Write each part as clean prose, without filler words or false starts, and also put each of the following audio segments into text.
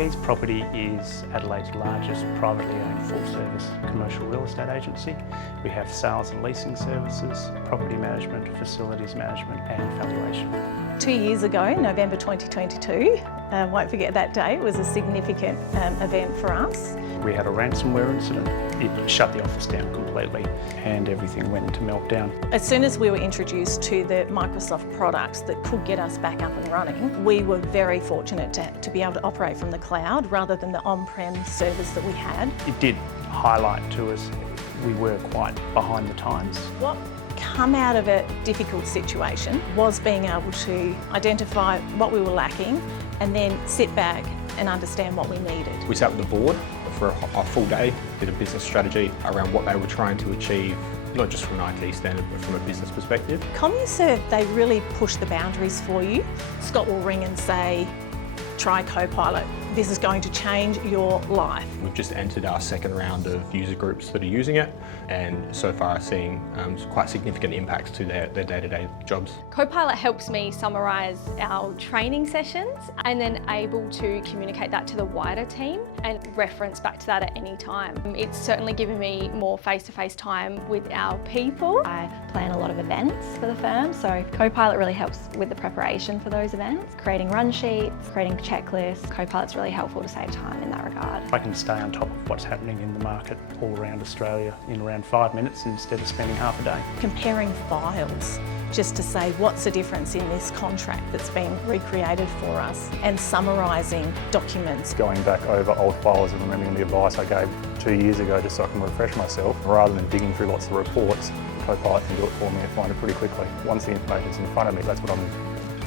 McGees Property is Adelaide's largest privately owned full-service commercial real estate agency. We have sales and leasing services, property management, facilities management and valuation. 2 years ago, November 2022, won't forget that day, it was a significant event for us. We had a ransomware incident. It shut the office down completely and everything went into meltdown. As soon as we were introduced to the Microsoft products that could get us back up and running, we were very fortunate to be able to operate from the cloud rather than the on-prem servers that we had. It did highlight to us we were quite behind the times. What come out of a difficult situation was being able to identify what we were lacking and then sit back and understand what we needed. We sat with the board for a full day, did a business strategy around what they were trying to achieve, not just from an IT standard, but from a business perspective. Commuserv, they really push the boundaries for you. Scott will ring and say, try Copilot. This is going to change your life. We've just entered our second round of user groups that are using it, and so far are seeing quite significant impacts to their day-to-day jobs. Copilot helps me summarise our training sessions and then able to communicate that to the wider team and reference back to that at any time. It's certainly given me more face-to-face time with our people. I plan a lot of events for the firm, so Copilot really helps with the preparation for those events, creating run sheets, creating checklists. Copilot's really helpful to save time in that regard. I can stay on top of what's happening in the market all around Australia in around 5 minutes instead of spending half a day. Comparing files just to say what's the difference in this contract that's been recreated for us, and summarising documents. Going back over old files and remembering the advice I gave 2 years ago just so I can refresh myself, rather than digging through lots of reports, Copilot can do it for me and find it pretty quickly. Once the information's in front of me, that's what I'm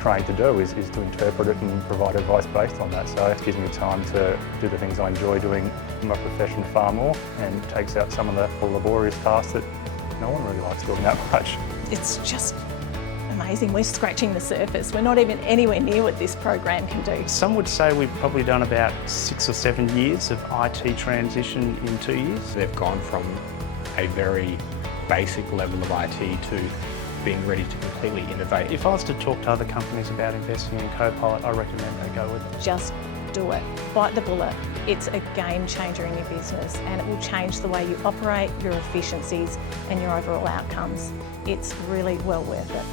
trained to do, is to interpret it and provide advice based on that. So it gives me time to do the things I enjoy doing in my profession far more, and takes out some of the laborious tasks that no one really likes doing that much. It's just amazing. We're scratching the surface. We're not even anywhere near what this program can do. Some would say we've probably done about 6 or 7 years of IT transition in 2 years. They've gone from a very basic level of IT to being ready to completely innovate. If I was to talk to other companies about investing in Copilot, I recommend they go with it. Just do it. Bite the bullet. It's a game changer in your business, and it will change the way you operate, your efficiencies and your overall outcomes. It's really well worth it.